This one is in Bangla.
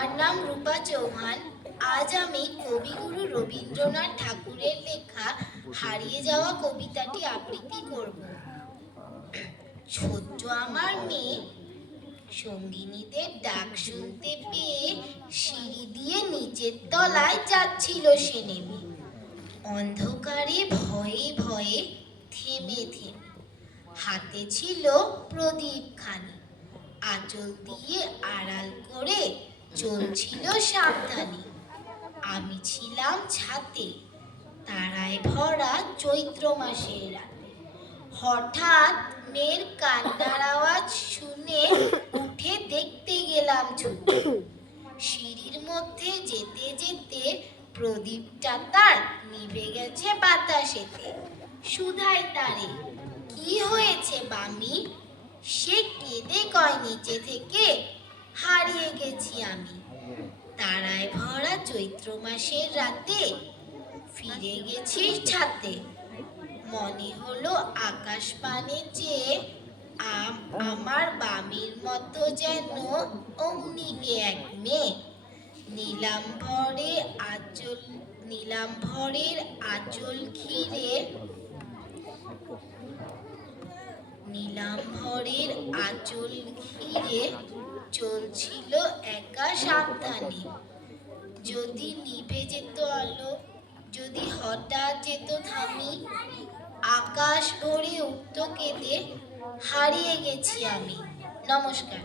আমার নাম রূপা চৌহান। আজ আমি কবিগুরু রবীন্দ্রনাথ ঠাকুরের লেখা হারিয়ে যাওয়া কবিতাটি আবৃত্তি করব। ছোট্ট আমার মেয়ে সঙ্গিনীদের ডাক শুনতে পেয়ে সিঁড়ি দিয়ে নিচের তলায় যাচ্ছিল সে নেমে। অন্ধকারে ভয়ে ভয়ে থেমে থেমে হাতে ছিল প্রদীপ খানি, আঁচল দিয়ে আড়াল করে চলছিল সাবধানে। আমি ছিলাম ছাতে, তারায় ভরা চৈত্র মাসের রাতে। হঠাৎ মেয়ের কান্নার আওয়াজ শুনে উঠে দেখতে গেলাম ছুটে। সিঁড়ির মধ্যে যেতে যেতে প্রদীপটা তার নিভে গেছে বাতাসেতে। সুধাই তারে, কি হয়েছে বামি? সে কেঁদে কয় নিচে থেকে, হারিয়ে গেছি আমি তারায় ভরা চৈত্র মাসের রাতে। ফিরে গেছি ছাতে, মনে হলো আকাশ পানে চেয়ে আমার বামির মতো যেন অমনিকে এক মেয়ে। নীলাম্বরের আঁচল ঘিরে চলছিল একা সাবধানে। যদি নিভে যেত আলো, যদি হঠাৎ যেত থামি, আকাশ ভরে উঠত কেঁদে, হারিয়ে গেছি আমি। নমস্কার।